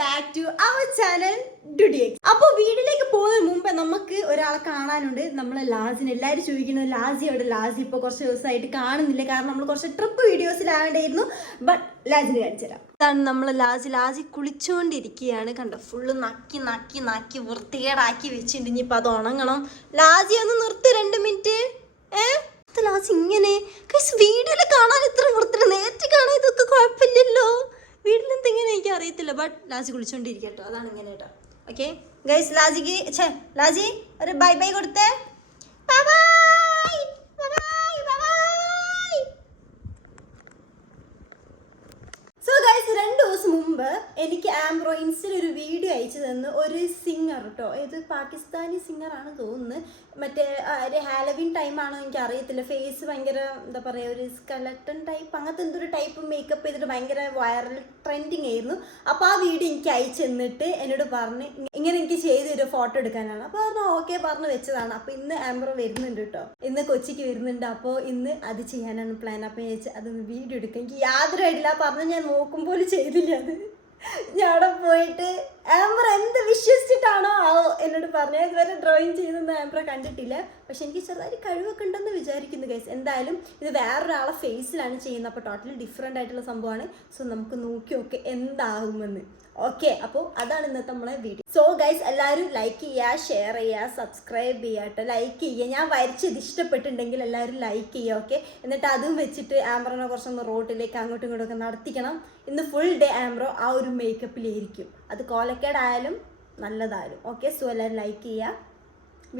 Back to our channel ഡുഡിയക്സ്. അപ്പോൾ വീട്ടിലേക്ക് പോകുന്നതിന് മുമ്പ് നമുക്ക് ഒരാളെ കാണാനുണ്ട്. നമ്മളെ ലാസിന് എല്ലാവരും ചോദിക്കുന്നത് ലാസിയോട്. ലാസി ഇപ്പോൾ കുറച്ച് ദിവസമായിട്ട് കാണുന്നില്ല, കാരണം നമ്മൾ കുറച്ച് ട്രിപ്പ് വീഡിയോസിലാവേണ്ടായിരുന്നു. ബട്ട് ലാസിന് കാണിച്ചു തരാം. ഇതാണ് നമ്മൾ ലാസി കുളിച്ചുകൊണ്ടിരിക്കുകയാണ്. കണ്ടോ, ഫുള്ള് നക്കി നക്കി നക്കി വൃത്തികേടാക്കി വെച്ചിട്ടുണ്ട്. ഇനിയിപ്പോൾ അത് ഉണങ്ങണം. ലാസി ഒന്ന് നിർത്തി 2 മിനിറ്റ്. ലാസി ഇങ്ങനെ വീഡിയോയിൽ കാണാൻ ഇത്ര വൃത്തി, നേരത്തെ കാണാൻ ഇതൊക്കെ കുഴപ്പമില്ലല്ലോ. വീട്ടിലെന്തെങ്ങനെ എനിക്ക് അറിയത്തില്ല. ബട്ട് ലാസി കുളിച്ചോണ്ടിരിക്കട്ടോ, അതാണ് ഇങ്ങനെ കേട്ടോ. ഓക്കെ ഗൈസ്, ലാസി ഒരു ബൈ ബൈ കൊടുത്തേ. Bye bye. സോ ഗൈസ്, 2 ദിവസം മുമ്പ് എനിക്ക് ആംബ്രോ ഇൻസ്റ്റയിൽ ഒരു വീഡിയോ അയച്ചു തന്നു. ഒരു സിംഗർ കേട്ടോ, ഇത് പാകിസ്ഥാനി സിംഗർ ആണ് തോന്നുന്നു. മറ്റേ ഒരു ഹാലവിൻ ടൈമാണോ എനിക്ക് അറിയത്തില്ല. ഫേസ് ഭയങ്കര എന്താ പറയുക, ഒരു സ്കെലട്ടൺ ടൈപ്പ്, അങ്ങനത്തെ എന്തൊരു ടൈപ്പ് മേക്കപ്പ് ചെയ്തിട്ട് ഭയങ്കര വൈറൽ ട്രെൻഡിങ് ആയിരുന്നു. അപ്പോൾ ആ വീഡിയോ എനിക്ക് അയച്ചു തന്നിട്ട് എന്നോട് പറഞ്ഞ് ഇങ്ങനെ എനിക്ക് ചെയ്തൊരു ഫോട്ടോ എടുക്കാനാണ്. അപ്പോൾ പറഞ്ഞു ഓക്കെ പറഞ്ഞ് വെച്ചതാണ്. അപ്പോൾ ഇന്ന് ആംബ്രോ വരുന്നുണ്ട് കേട്ടോ, ഇന്ന് കൊച്ചിക്ക് വരുന്നുണ്ട്. അപ്പോൾ ഇന്ന് അത് ചെയ്യാനാണ് പ്ലാൻ. അപ്പോൾ ഞാൻ അതൊന്ന് വീഡിയോ എടുക്കാം. എനിക്ക് യാതൊരു ഐഡിയ പറഞ്ഞ് ഞാൻ നോക്കുമ്പോൾ ചെയ്തില്ല. അത് ഞാൻ അവിടെ പോയിട്ട് ആംബ്ര എന്ത് വിശ്വസിച്ചിട്ടാണോ എന്നോട് പറഞ്ഞത്. ഇതുവരെ ഡ്രോയിങ് ചെയ്തൊന്നും ആംബ്ര കണ്ടിട്ടില്ല. പക്ഷെ എനിക്ക് ചെറുതായിട്ട് കഴിവൊക്കെ ഉണ്ടെന്ന് വിചാരിക്കുന്നു ഗൈസ്. എന്തായാലും ഇത് വേറൊരാളെ ഫേസിലാണ് ചെയ്യുന്നത്. അപ്പോൾ ടോട്ടലി ഡിഫറെൻ്റ് ആയിട്ടുള്ള സംഭവമാണ്. സോ നമുക്ക് നോക്കി നോക്കി എന്താകുമെന്ന്. ഓക്കെ, അപ്പോൾ അതാണ് ഇന്നത്തെ നമ്മളെ വീഡിയോ. സോ ഗൈസ്, എല്ലാവരും ലൈക്ക് ചെയ്യുക, ഷെയർ ചെയ്യുക, സബ്സ്ക്രൈബ് ചെയ്യുക കേട്ടോ. ലൈക്ക് ചെയ്യുക, ഞാൻ വരച്ചത് ഇഷ്ടപ്പെട്ടിട്ടുണ്ടെങ്കിൽ എല്ലാവരും ലൈക്ക് ചെയ്യുക. ഓക്കെ, എന്നിട്ട് അതും വെച്ചിട്ട് ആംബ്രോനെ കുറച്ചൊന്ന് റോട്ടിലേക്ക് അങ്ങോട്ടും ഇങ്ങോട്ടും ഒക്കെ നടത്തിക്കണം. ഇന്ന് ഫുൾ ഡേ ആംബ്രോ ആ ഒരു മേക്കപ്പിലായിരിക്കും. അത് കോലക്കേടായാലും നല്ലതായാലും. ഓക്കെ, സോ എല്ലാവരും ലൈക്ക് ചെയ്യുക.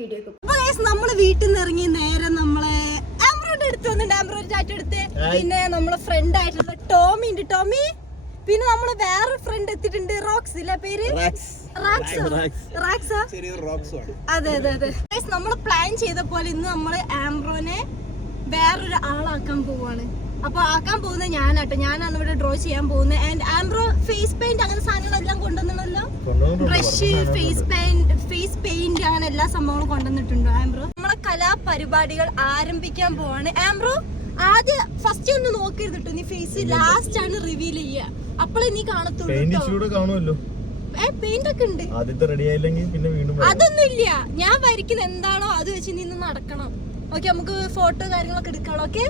വീഡിയോക്ക് അപ്പോൾ ഗൈസ്, നമ്മൾ വീട്ടിൽ നിന്ന് ഇറങ്ങി നേരെ നമ്മളെ ആംബ്രോയുടെ അടുത്ത് വന്നിട്ട് ആംബ്രോ ചാറ്റ് എടുത്ത്. പിന്നെ നമ്മളെ ഫ്രണ്ട് ആയിട്ടുള്ള ടോമി ഉണ്ട്. ടോമി, പിന്നെ നമ്മള് വേറെ ഫ്രണ്ട് എത്തിയിട്ടുണ്ട്. റോക്സ് ഇല്ലേ പേര്? അതെ അതെ അതെ. നമ്മള് പ്ലാൻ ചെയ്ത പോലെ ഇന്ന് നമ്മള് ആംബ്രോനെ വേറൊരു ആളാക്കാൻ പോവാണ്. അപ്പൊ ആക്കാൻ പോകുന്നത് ഞാനാട്ടോ. ഞാനാണ് ഇവിടെ ഡ്രോ ചെയ്യാൻ പോകുന്നത്. ആൻഡ് ആംബ്രോ ഫേസ് പെയിന്റ് അങ്ങനെ സാധനങ്ങളെല്ലാം കൊണ്ടുവന്നല്ലോ. ബ്രഷ്, ഫേസ് പെയിന്റ് അങ്ങനെ എല്ലാ സംഭവങ്ങളും കൊണ്ടുവന്നിട്ടുണ്ടോ ആംബ്രോ? നമ്മളെ കലാപരിപാടികൾ ആരംഭിക്കാൻ പോവാണ്. ആംബ്രോ ആദ്യം ഫസ്റ്റ് ഒന്ന് നോക്കരുത്, നീ ഫേസ് ലാസ്റ്റ് ആണ് റിവീൽ ചെയ്യുക. അപ്പോഴേ നീ കാണത്തുള്ളൂ. പെയിന്റ് ഒക്കെ ഉണ്ട്, അതൊന്നും ഇല്ല. ഞാൻ വരയ്ക്കുന്ന എന്താണോ അത് വെച്ച് നീ നടക്കണം. ഓക്കെ, നമുക്ക് ഫോട്ടോ കാര്യങ്ങളൊക്കെ എടുക്കണം. ഓക്കെ,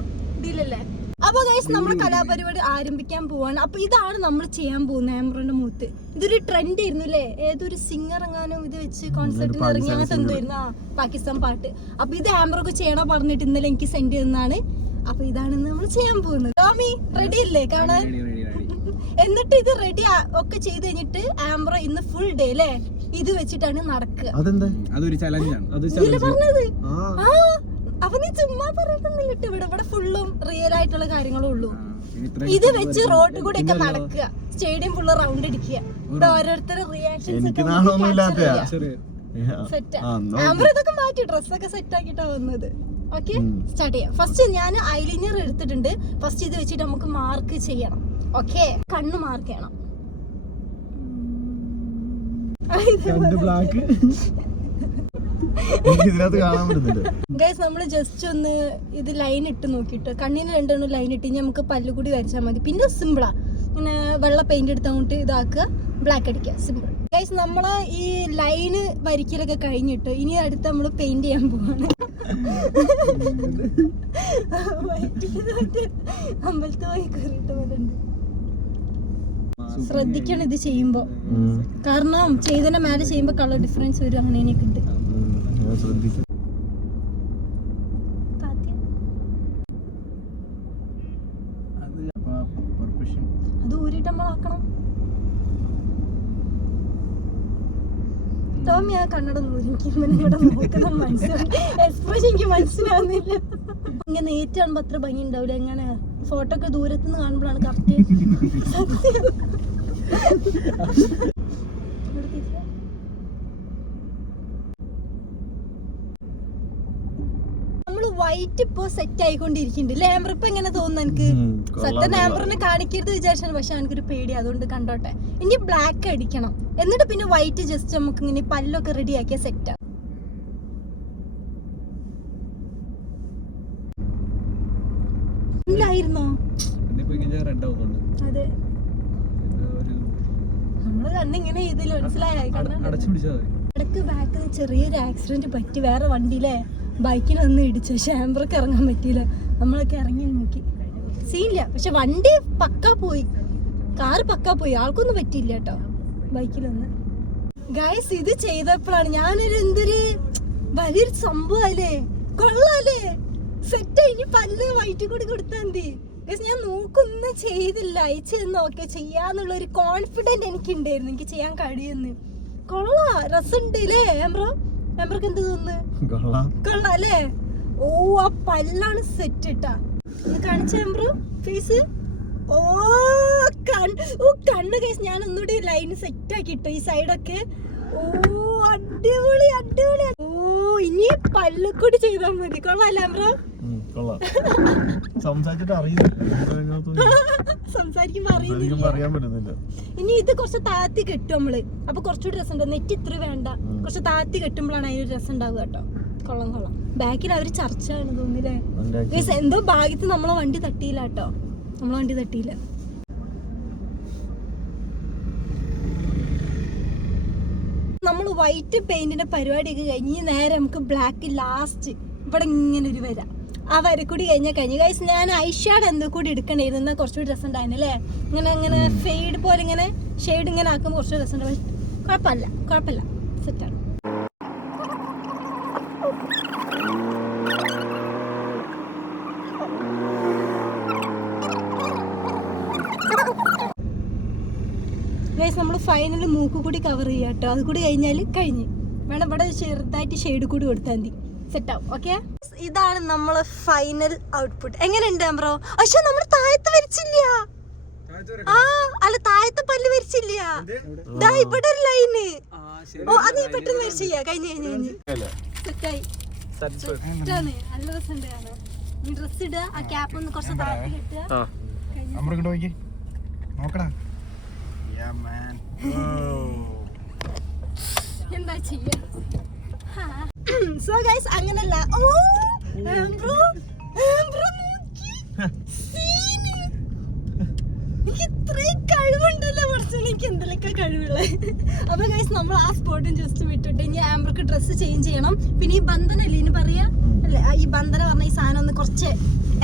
ഡീലല്ലേ? അപ്പൊ ഗൈസ്, നമ്മുടെ കലാപരിപാടി ആരംഭിക്കാൻ പോവാണ്. അപ്പൊ ഇതാണ് നമ്മൾ ചെയ്യാൻ പോകുന്നത് ആംബ്രോന്റെ മുഖത്ത്. ഇതൊരു ട്രെൻഡ് ആയിരുന്നു അല്ലേ? ഏതൊരു സിംഗർ എങ്ങാനും ഇത് വെച്ച് കോൺസെർട്ടിന് ഇറങ്ങി അങ്ങനത്തെ എന്തായിരുന്നു, പാകിസ്ഥാൻ പാട്ട്. അപ്പൊ ഇത് ആംബ്രോക്ക് ചെയ്യണോ പറഞ്ഞിട്ട് ഇന്നലെ എനിക്ക് സെൻഡ് ചെയ്യുന്നതാണ്. അപ്പൊ ഇതാണ് നമ്മൾ ചെയ്യാൻ പോകുന്നത്. ടോമി റെഡി അല്ലേ കാണാൻ? എന്നിട്ട് ഇത് റെഡി ഒക്കെ ചെയ്ത് കഴിഞ്ഞിട്ട് ആംബ്രോ ഇന്ന് ഫുൾ ഡേ അല്ലേ ഇത് വെച്ചിട്ടാണ് നടക്കുക. പറഞ്ഞത് അപ്പൊ നീ ചുമ്മാ പറയുന്നില്ല. ഇവിടെ ഫുള്ളും റിയൽ ആയിട്ടുള്ള കാര്യങ്ങളും ഉള്ളൂ. ഇത് വെച്ച് റോഡ് കൂടെ ഒക്കെ നടക്കുക, സ്റ്റേഡിയം ഫുള്ള് റൗണ്ട് അടിക്കുക. ഇവിടെ ഓരോരുത്തരുടെ റിയാക്ഷൻസ് സെറ്റ്. ആംബ്രോ ഇതൊക്കെ മാറ്റി ഡ്രസ്സൊക്കെ സെറ്റ് ആക്കിട്ടാ വന്നത്. ഓക്കെ, സ്റ്റാർട്ട് ചെയ്യാം. ഫസ്റ്റ് ഞാൻ ഐലൈനർ എടുത്തിട്ടുണ്ട്. ഫസ്റ്റ് ഇത് വെച്ചിട്ട് നമുക്ക് മാർക്ക് ചെയ്യണം. ഓക്കെ, കണ്ണ് മാർക്ക് ചെയ്യണം. ഗൈസ്, നമ്മള് ജസ്റ്റ് ഒന്ന് ഇത് ലൈൻ ഇട്ട് നോക്കിട്ട് കണ്ണിന് 2 ലൈൻ ഇട്ട് നമുക്ക് പല്ല് കൂടി വരച്ചാൽ മതി. പിന്നെ സിമ്പിളാ, ഇങ്ങനെ വെള്ള പെയിന്റ് എടുത്ത് അങ്ങോട്ട് ഇതാക്കുക, ബ്ലാക്ക് അടിക്കുക, സിമ്പിൾ. ഗൈസ്, നമ്മള് ഈ ലൈന് വരയ്ക്കലൊക്കെ കഴിഞ്ഞിട്ട് ഇനി അടുത്ത് നമ്മള് പെയിന്റ് ചെയ്യാൻ പോവാണ്. അമ്പലത്തിൽ പോയി കയറിയിട്ട് പോലുണ്ട്. ശ്രദ്ധിക്കണം ഇത് ചെയ്യുമ്പോ, കാരണം ചെയ്തതിന്റെ മേലെ ചെയ്യുമ്പോ കളർ ഡിഫറൻസ് വരും. അങ്ങനെയൊക്കെ ഉണ്ട്. അത് ഊരിട്ട് നമ്മളാക്കണം. ടോമി ആ കണ്ണട നോക്കുന്ന മനസ്സിലാവും. എക്സ്പ്രഷൻ എനിക്ക് മനസ്സിലാവുന്നില്ല. ഇങ്ങനെ ഏറ്റവും കാണുമ്പോ അത്ര ഭംഗി ഉണ്ടാവില്ല. എങ്ങനെ ഫോട്ടോ ഒക്കെ ദൂരത്തുനിന്ന് കാണുമ്പോഴാണ് കറക്റ്റ്. നമ്മള് വൈറ്റ് ഇപ്പൊ സെറ്റ് ആയിക്കൊണ്ടിരിക്കുന്നുണ്ട്. ലാംബർ ഇപ്പൊ എങ്ങനെ തോന്നുന്നു എനിക്ക്? സത്യം ലാംബറിനെ കാണിക്കരുത് വിചാരിച്ചാണ്, പക്ഷെ എനിക്കൊരു പേടി, അതുകൊണ്ട് കണ്ടോട്ടെ. ഇനി ബ്ലാക്ക് അടിക്കണം, എന്നിട്ട് പിന്നെ വൈറ്റ് ജസ്റ്റ് നമുക്ക് ഇങ്ങനെ പല്ലൊക്കെ റെഡി ആക്കിയ സെറ്റ്. ഇല്ലായിരുന്നോ? അതെ, നമ്മള് കണ്ണിങ്ങനെ ഇതിൽ മനസ്സിലായി. ഇടക്ക് ബാക്കിൽ ചെറിയൊരു ആക്സിഡന്റ് പറ്റി, വേറെ വണ്ടിയിലെ ബൈക്കിൽ വന്ന് ഇടിച്ചു. പക്ഷെ ആംബ്രക്ക് ഇറങ്ങാൻ പറ്റിയില്ല. നമ്മളൊക്കെ ഇറങ്ങി നോക്കി, സീനില്ല. പക്ഷെ വണ്ടി പക്കാ പോയി, കാറ് പക്കാ പോയി, ആൾക്കൊന്നും പറ്റിയില്ല കേട്ടോ ബൈക്കിലൊന്ന്. ഗൈസ് ഇത് ചെയ്തപ്പോഴാണ് ഞാനൊരു എന്തൊരു വലിയൊരു സംഭവം അല്ലേ, കൊള്ളാല്ലേ, സെറ്റ്. ഇനി പല്ല് വയറ്റിൽ കൂടി കൊടുത്താൽ മതി. ഞാൻ നോക്കൊന്നും ചെയ്തില്ല, അയച്ചു നോക്കെ ചെയ്യാന്നുള്ള ഒരു കോൺഫിഡന്റ് എനിക്ക് ഉണ്ടായിരുന്നു, എനിക്ക് ചെയ്യാൻ കഴിയുന്നു. കൊള്ളാ, രസമുണ്ട് അല്ലേ ആംബ്രോ? ആംബ്രോക്ക് എന്ത് തോന്നുന്നു? കൊള്ളാം അല്ലേ? ഓ ആ പല്ലാണ് സെറ്റ് ഇട്ടാ. ഒന്ന് കാണിച്ച ആംബ്രോ ഫേസ്. ഓ കണ്ണ് കേസ് ഞാൻ ഒന്നുകൂടി ലൈൻ സെറ്റ് ആക്കി ഇട്ടോ ഈ സൈഡൊക്കെ. ഓ അടിപൊളി അടിപൊളി. ഓ ഇനി പല്ലുകൂടി ചെയ്താൽ മതി. കൊള്ളാല്ലേ ആംബ്രോ? സംസാരിക്കുമ്പോ അറിയുന്നില്ല. ഇനി ഇത് കുറച്ച് താത്തി കെട്ടും നമ്മള്, അപ്പൊ കുറച്ചുകൂടി രസം ഉണ്ടാവും. നെറ്റ് ഇത്ര വേണ്ട, കുറച്ച് താത്തി കെട്ടുമ്പോഴാണ് അതിനൊരു രസം ഉണ്ടാവുക കേട്ടോ. കൊള്ളം കൊള്ളം. ബാക്കിൽ അവര് ചർച്ച ആണ് തോന്നില്ലേ. എന്തോ ഭാഗ്യത്ത് നമ്മളെ വണ്ടി തട്ടിയില്ല കേട്ടോ, നമ്മളെ വണ്ടി തട്ടിയില്ല. നമ്മൾ വൈറ്റ് പെയിന്റിന്റെ പരിപാടിയൊക്കെ കഴിഞ്ഞ് നേരെ നമുക്ക് ബ്ലാക്ക് ലാസ്റ്റ് ഇവിടെ ഇങ്ങനെ ഒരു വര, ആ വര കൂടി കഴിഞ്ഞ ഗൈസ്. ഞാൻ ഐഷാഡ് എന്തോ കൂടി എടുക്കണ്ടായിരുന്നു, കുറച്ചുകൂടി രസം ഉണ്ടായിരുന്നു അല്ലേ. ഇങ്ങനെ ഇങ്ങനെ ഫെയ്ഡ് പോലെ ഇങ്ങനെ ഷെയ്ഡ് ഇങ്ങനെ ആക്കുമ്പോൾ കുറച്ചുകൂടി രസം ഉണ്ടാവും. കുഴപ്പമില്ല സെറ്റാണ്. ഗൈസ് നമ്മൾ ഫൈനൽ മൂക്ക് കൂടി കവർ ചെയ്യാം കേട്ടോ. അത് കൂടി കഴിഞ്ഞാൽ കഴിഞ്ഞ് വേണം. ഇവിടെ ചെറുതായിട്ട് ഷെയ്ഡ് കൂടി കൊടുത്താൽ മതി, സെറ്റ് ആവും. ഓക്കെ, ഇതാണ് നമ്മളെ ഫൈനൽ ഔട്ട്പുട്ട്. എങ്ങനെയുണ്ട് ബ്രോ? പക്ഷെ നമ്മൾ താഴത്ത് വരച്ചില്ല. ആ അല്ല, താഴത്തെ പല്ല് വരച്ചില്ല. ഇവിടെ ഒരു ലൈന്. ഓ അത് നീ പെട്ടെന്ന് വരച്ചില്ല. കഴിഞ്ഞ് സെറ്റായി. നല്ല രസമുണ്ട്. നീ ഡ്രസ് ഇടുക, ആ ക്യാപ്പ് ഒന്ന് കുറച്ച് താഴത്ത് കെട്ടുക. എന്താ ചെയ്യാ? സോ ഗൈസ് അങ്ങനല്ല. ഓ ആംബ്രോ നോക്കി സീന്. എനിക്ക് ഇത്രയും കഴിവുണ്ടല്ലോ കുറച്ചുകൂടി. എനിക്ക് എന്തെങ്കിലുമൊക്കെ കഴിവുള്ള. അപ്പൊ ഗൈസ് നമ്മൾ ആ സ്പോട്ടും ജസ്റ്റ് വിട്ടിട്ട് ഇനി ആംബ്രോക്ക് ഡ്രസ്സ് ചേഞ്ച് ചെയ്യണം. പിന്നെ ഈ ബന്ധനല്ലേ ഇനി പറയാ അല്ലേ, ഈ ബന്ധന പറഞ്ഞ ഈ സാധനം ഒന്ന് കുറച്ച്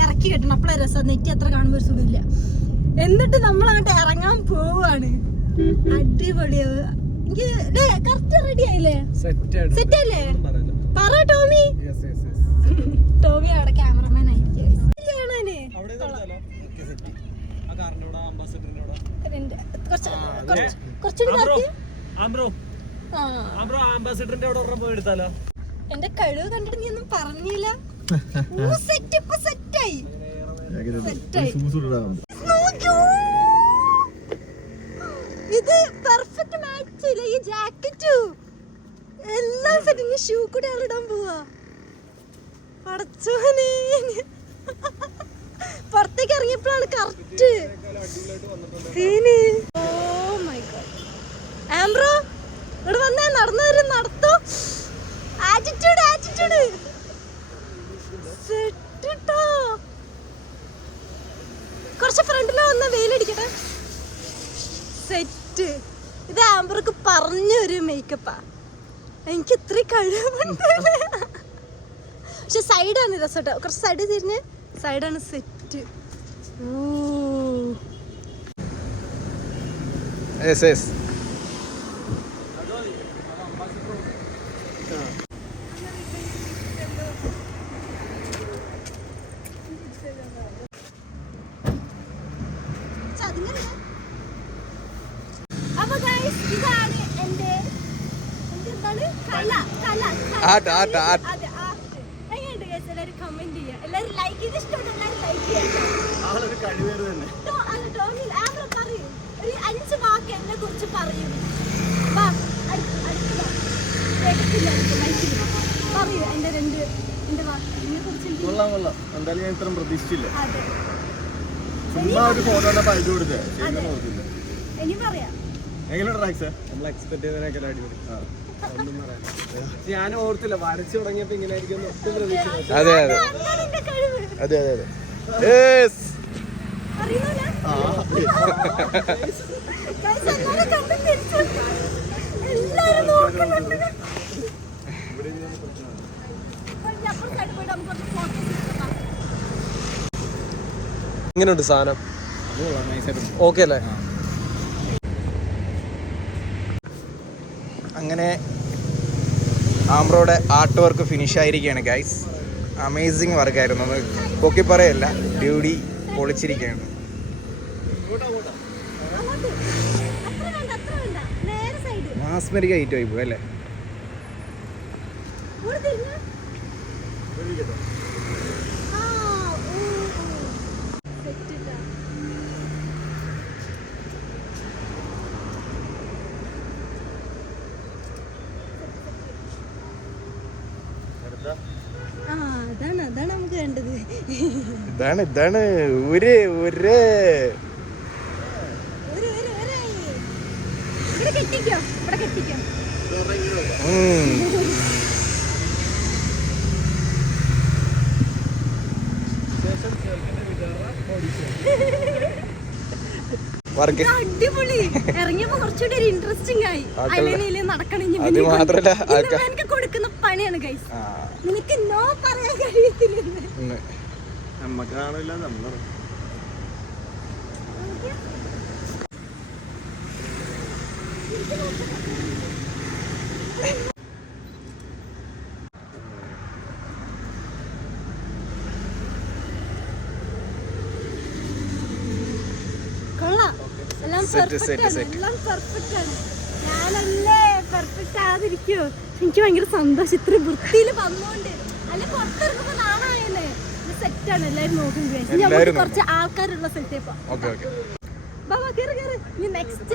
ഇറക്കി കെട്ടണം. അപ്പളേ രസം. നെറ്റി അത്ര കാണുമ്പോൾ ഒരു സുഖമില്ല. എന്നിട്ട് നമ്മൾ അങ്ങോട്ട് ഇറങ്ങാൻ പോവാണ്. അടിപൊളിയാവ്. എനിക്ക് കറക്റ്റ് റെഡി ആയില്ലേ? സെറ്റ് അല്ലേ? പറ ടോമി. ടോമി അവിടെ ക്യാമറമാൻ ആയിരിക്കും. എന്റെ കഴിവ് കണ്ടിട്ട് നീ ഒന്നും പറഞ്ഞില്ല. സെറ്റായി. ഇത് പെർഫെക്റ്റ് മാച്ച് ഇല്ല. ഈ ജാക്കറ്റും എല്ലാം സെറ്റ്. ഇനി ഷൂ കൂടെ ഇടാൻ പോവാ. പടച്ചോനെ, പുറത്തേക്ക് ഇറങ്ങിയപ്പോഴാണ് കറക്റ്റ്. Oh my God. ആംബ്രോ ഇവിടെ വന്നേ, നടന്നവരും നടത്തോ. ആറ്റിറ്റ്യൂഡ് സെട്ടോ. കുറച്ച് ഫ്രണ്ടില് വന്ന വെയിലടിക്കട്ടെ. സെറ്റ്. ഇത് ആംബർക്ക് പറഞ്ഞൊരു മേക്കപ്പാ. എനിക്ക് ഇത്ര കഴിവുണ്ട്. പക്ഷെ സൈഡാണ് രസം കേട്ടോ. കുറച്ച് സൈഡ് തിരിഞ്ഞ് സൈഡാണ് സെറ്റ്. അപ്പൊ ഗൈസ് ഇതാണ് എന്റെ എന്താണ് എങ്ങനെയുണ്ട് ഗൈസ്? എല്ലാവരും കമന്റ് ചെയ്യാം. എല്ലാവരും ലൈക്ക് ചെയ്ത് ഇഷ്ടമുണ്ട്. എല്ലാവരും ലൈക്ക് ചെയ്യാം. പറയൂ ഒരു 5 വാക്ക് എന്നെ കുറിച്ച് പറയൂ. പറയൂ എന്റെ 2 വാക്ക് എന്നെ കുറിച്ച്. എന്തായാലും ഞാൻ ഇത്രയും പ്രതീക്ഷിച്ചില്ല. ഇനി പറയാം. ഞാൻ ഓർത്തില്ല വരച്ചു തുടങ്ങിയപ്പോ ഇങ്ങനെ ആയിരിക്കും. അതെ കഴിവ് അതെ അതെ അതെ. അറിയുന്നില്ല. എല്ലാരും നോക്കുന്നുണ്ട്. എങ്ങനെയുണ്ട് സാധനം? ഓക്കെ അല്ലേ? അങ്ങനെ ആംബ്രോയുടെ ആർട്ട് വർക്ക് ഫിനിഷ് ആയിരിക്കുകയാണ് ഗൈസ്. അമേസിങ് വർക്കായിരുന്നു, ഒന്ന് പൊക്കി പറയല്ല, ഡ്യൂഡി പൊളിച്ചിരിക്കുകയാണ്. മാസ്മരിക ഐറ്റം ആയി പോയി അല്ലേ? അതാണ് നമുക്ക് വേണ്ടത്. ഇതാണ് ഒരു ഒരു കെട്ടിക്കോ, ഇവിടെ കെട്ടിക്കോ. അടിപൊളി. ഇറങ്ങിയപ്പോ കുറച്ചുകൂടി ഒരു ഇൻട്രസ്റ്റിംഗ് ആയി. അല്ലെങ്കിൽ നടക്കണെങ്കിൽ കൊടുക്കുന്ന പണിയാണ് ഗൈസ്. നിനക്ക് നോ പറയാൻ കഴിയത്തില്ല. നമ്മക്കാണില്ല നമ്മൾ ഞാനല്ലേ പെർഫെക്റ്റ് ആകാതിരിക്കോ? എനിക്ക് ഭയങ്കര സന്തോഷം ഇത്ര വൃത്തിയിൽ വന്നോണ്ട്. അല്ലെ പുറത്തിറങ്ങുമ്പോ നാളായല്ലേ. സെറ്റാണ്, എല്ലാരും നോക്കും. കുറച്ച് ആൾക്കാരുള്ള സ്ഥലത്തേ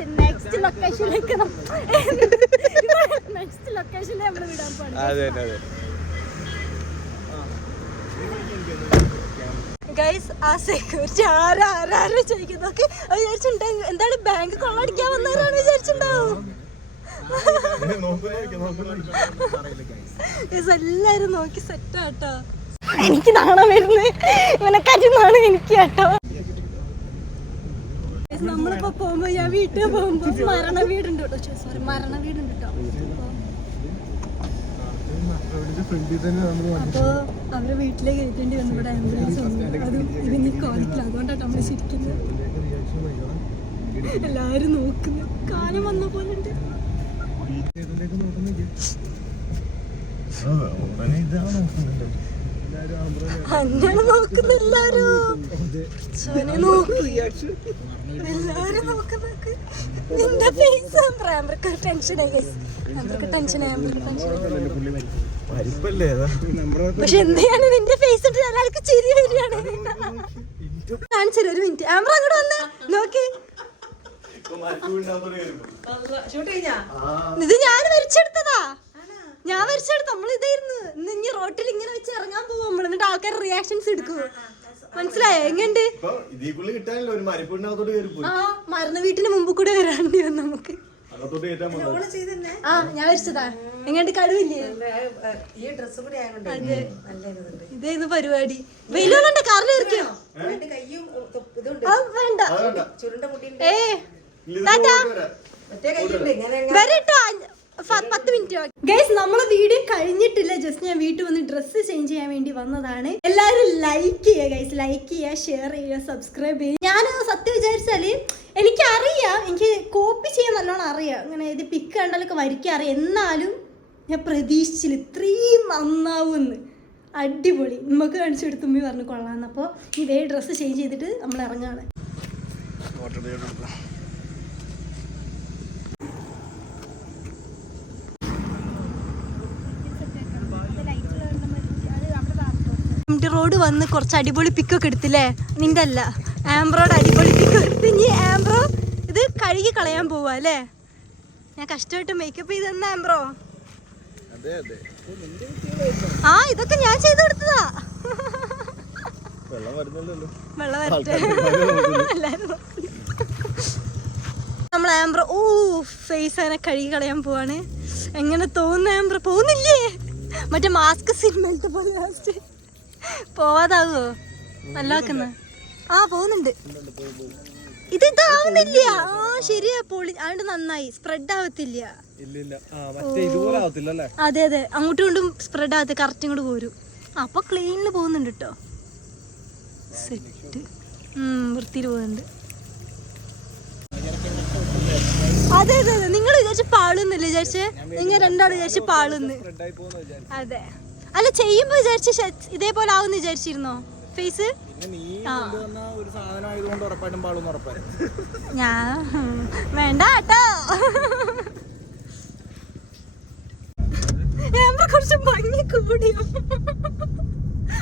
നെക്സ്റ്റ് ലൊക്കേഷനിലേക്ക് നമ്മള് വിടാൻ പാടില്ല. ഗൈസ്, ആ സെക്യൂരിറ്റി ആരാരും ചോദിക്കുന്നൊക്കെ വിചാരിച്ചിട്ടുണ്ടാവും എന്താണ് ബാങ്ക് കൊള്ളടിക്കാൻ വന്നവരാണ് വിചാരിച്ചിട്ടുണ്ടാവും. എല്ലാരും നോക്കി സെറ്റാട്ടോ. എനിക്ക് നാണം വരുന്നത് ഇവനെക്കാറ്റുന്നാണ് എനിക്ക് കേട്ടോ. നമ്മളിപ്പോ പോകുമ്പോ ഞാൻ വീട്ടിൽ പോകുമ്പോ മരണ വീടുണ്ട് കേട്ടോ. മരണ വീടുണ്ട് കേട്ടോ. അപ്പൊ അവരെ വീട്ടിലേക്ക് കയറ്റേണ്ടി വന്നു. ഇവിടെ ആംബുലൻസ് വന്നു. അതും ഇതിന് ക്വാളിറ്റിയില്ല. അതുകൊണ്ടാണ് നമ്മള് ശരിക്കുന്നത്. എല്ലാരും നോക്കുന്നു. കാലം വന്ന പോലെ ഉണ്ട്. അന്നാണ് നോക്കുന്ന എല്ലാരും. എല്ലാരും നോക്കുന്നൊക്കെ നിന്റെ ഫേസ്. ആംബ്രക്ക് ടെൻഷനായി. പക്ഷെ എന്താണ് നിന്റെ ഫേസ് ഇട്ട് എല്ലാവർക്കും ചിരി വരികയാണ്. കാണിച്ചല്ലോ ഒരു മിനിറ്റ്. ആംബ്ര അങ്ങോട്ട് വന്ന് നോക്കി. ഇത് ഞാൻ വരച്ചെടുത്തതാ. ഞാൻ വരച്ചെടുത്ത നമ്മൾ ഇതായിരുന്നു. ഇനി റോട്ടിൽ ഇങ്ങനെ വെച്ച് ഇറങ്ങാൻ പോകും നമ്മൾ. എന്നിട്ട് ആൾക്കാർ റിയാക്ഷൻസ് എടുക്കും. മനസ്സിലായോ? എങ്ങണ്ട് ആ മരണ വീട്ടിന് മുമ്പ് കൂടെ വരാണ്ടി വന്നു നമുക്ക്. ആ ഞാൻ വരച്ചതാ. എങ്ങാണ്ട് കഴിവില്ലേ? അതെ, ഇതായിരുന്നു പരിപാടി. വെയിലുണ്ട്. കാറിൽ ഇറക്കിയോ? വേണ്ട. വരട്ടോ 10 മിനിറ്റ്. ഗൈസ്, നമ്മളെ വീഡിയോ കഴിഞ്ഞിട്ടില്ല. ജസ്റ്റ് ഞാൻ വീട്ടിൽ വന്ന് ഡ്രസ്സ് ചേഞ്ച് ചെയ്യാൻ വേണ്ടി വന്നതാണ്. എല്ലാവരും ലൈക്ക് ചെയ്യുക ഗൈസ്. ലൈക്ക് ചെയ്യുക, ഷെയർ ചെയ്യുക, സബ്സ്ക്രൈബ് ചെയ്യുക. ഞാൻ സത്യം വിചാരിച്ചാല് എനിക്കറിയാം, എനിക്ക് കോപ്പി ചെയ്യാൻ നല്ലോണം അറിയാം. ഇങ്ങനെ ഇത് പിക്ക് കണ്ടാലൊക്കെ വരയ്ക്കാൻ അറിയാം. എന്നാലും ഞാൻ പ്രതീക്ഷിച്ചില്ല ഇത്രയും നന്നാവുമെന്ന്. അടിപൊളി. നമുക്ക് കാണിച്ചു കൊടുത്ത് ഉമ്മി പറഞ്ഞു കൊള്ളാന്ന്. അപ്പോൾ ഈ വേ ഡ്രസ്സ് ചേഞ്ച് ചെയ്തിട്ട് നമ്മൾ ഇറങ്ങാണ്. റോഡ് വന്ന് കുറച്ച് അടിപൊളി പിക്കൊക്കെ എടുത്തില്ലേ? നിന്റെ അല്ല, ആംബ്രോയുടെ അടിപൊളി പിക്ക് എടുത്ത്. ഇനി ആംബ്രോ ഇത് കഴുകി കളയാൻ പോവാ അല്ലേ? ഞാൻ കഷ്ടമായിട്ട് മേക്കപ്പ് ചെയ്തെന്ന ആംബ്രോ. ആ ഇതൊക്കെ ഞാൻ ചെയ്ത് കൊടുത്തതാ. വെള്ളം വരട്ടെ. നമ്മൾ ആംബ്രോ ഫേസ് അങ്ങനെ കഴുകി കളയാൻ പോവാണ്. എങ്ങനെ തോന്നുന്നു ആംബ്രോ? പോകുന്നില്ലേ? മറ്റേ മാസ്ക് സിനിമയിലത്തെ പോലെ ലാസ്റ്റ് പോവാതാവോ? നല്ലാക്കുന്ന. ആ പോകുന്നുണ്ട്. ഇതാവുന്നില്ല. ആ ശരിയാ, പൊളി. അതുകൊണ്ട് നന്നായി, സ്പ്രെഡ് ആവത്തില്ല. അതെ അതെ, അങ്ങോട്ടും ഇങ്ങോട്ടും സ്പ്രെഡ് ആവത്തെ, കറക്റ്റ് ഇങ്ങോട്ട് പോരും. അപ്പൊ ക്ലീനിൽ പോകുന്നുണ്ട് കേട്ടോ, സെറ്റ് വൃത്തിയിൽ പോകുന്നുണ്ട്. അതെ അതെ അതെ, നിങ്ങൾ വിചാരിച്ച് പാളുന്നില്ല, വിചാരിച്ച് നിങ്ങൾ രണ്ടാളും വിചാരിച്ച് പാളുന്ന്. അതെ, അല്ല ചെയ്യുമ്പോ വിചാരിച്ച് ഇതേപോലെ ആവുന്ന വിചാരിച്ചിരുന്നോ ഫേസ്? ഞാൻ വേണ്ട കേട്ടോ, കുറച്ച് ഭംഗി കൂടിയോ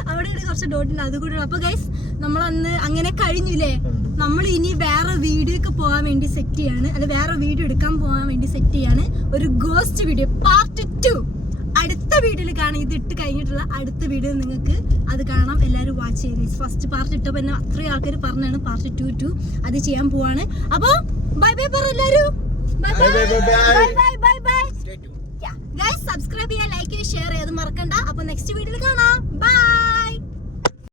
അവിടെ കുറച്ച് ഡോട്ടില്ല, അത് കൂടി. അപ്പൊ ഗൈസ്, നമ്മളന്ന് അങ്ങനെ കഴിഞ്ഞില്ലേ, നമ്മൾ ഇനി വേറെ വീഡിയോ ഒക്കെ പോകാൻ വേണ്ടി സെറ്റ് ചെയ്യാണ്, അല്ല വേറെ വീഡിയോ എടുക്കാൻ പോകാൻ വേണ്ടി സെറ്റ് ചെയ്യാണ്. ഒരു ഗോസ്റ്റ് വീഡിയോ പാർട്ട് 2 അടുത്ത വീഡിയോയിൽ കാണാം. ഇത് ഇട്ട് കഴിഞ്ഞിട്ടുള്ള അടുത്ത വീഡിയോ നിങ്ങൾക്ക് അത് കാണാം. എല്ലാവരും വാച്ച് ചെയ്യുക. ഫസ്റ്റ് പാർട്ട് ഇട്ടപ്പോൾ തന്നെ അത്രയും ആൾക്കാർ പറഞ്ഞാണ് പാർട്ട് 2 അത് ചെയ്യാൻ പോവാണ്. അപ്പൊ ബൈ ബൈ പറ എല്ലാവരും. Bye bye bye bye. Guys subscribe ചെയ്യുക, ലൈക്ക് ചെയ്യുക, ഷെയർ ചെയ്യുക, അത് മറക്കണ്ട. അപ്പൊ നെക്സ്റ്റ് വീഡിയോയിൽ കാണാം.